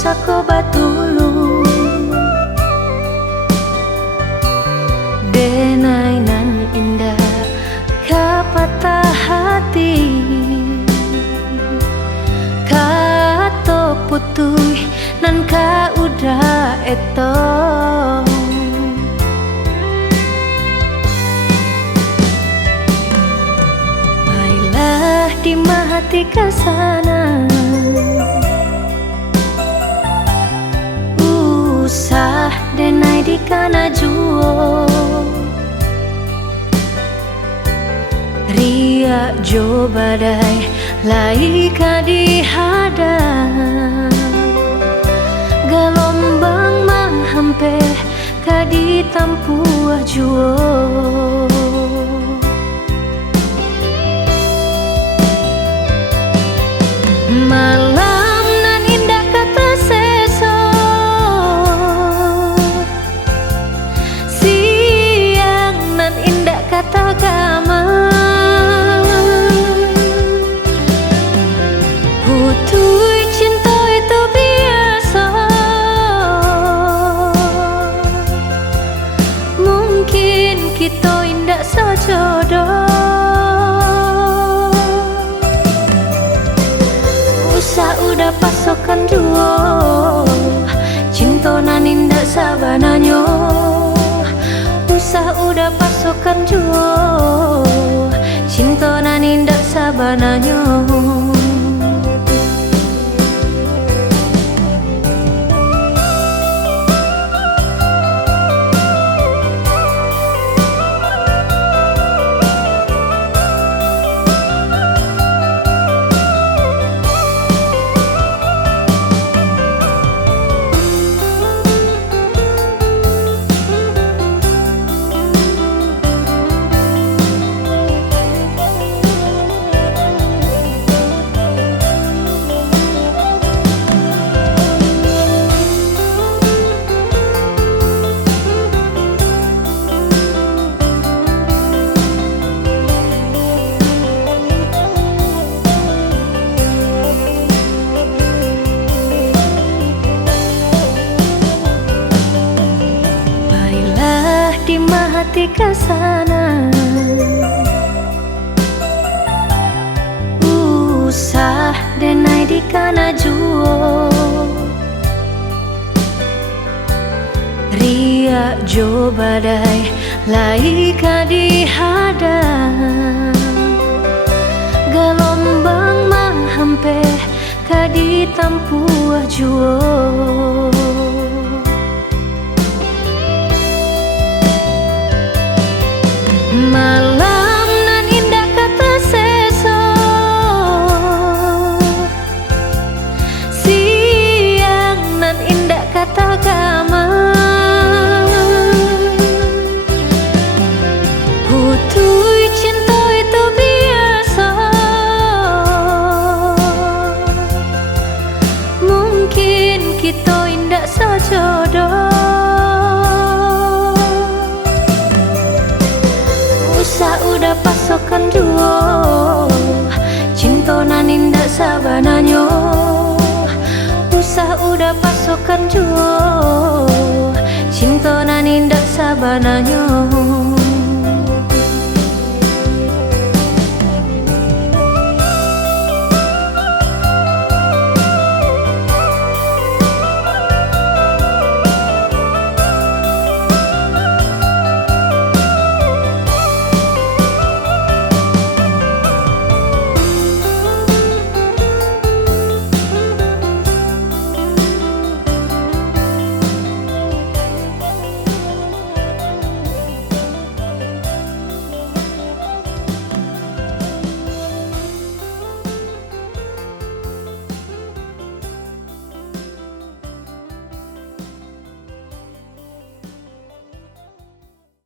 sako batulu denai nan indah ka patah hati ka to putui nan ka udah etong baiklah di hati kasana usah denai di kana juo ria jo badai lai ka di hadang galombang menghampe ka di tampuah juo malam nan indah kata seso siang nan indah kata gama putui cinta itu biasa mungkin kita indah sejodoh usah udah pasokan duo cinta nan indah sabananyo usah udah pasokan duo cinta nan indah sabananyo di hati kasana usah denai di kana juo ria jo badai lai ka di hadang galombang menghampe ka di tampuah juo malam nan indah kata seso siang nan indah kata gama putui cinta itu biasa mungkin kita indah sejodoh usah udah pasokan duo cinta nan indah sabananyo usah udah pasokan duo cinta nan indah sabananyo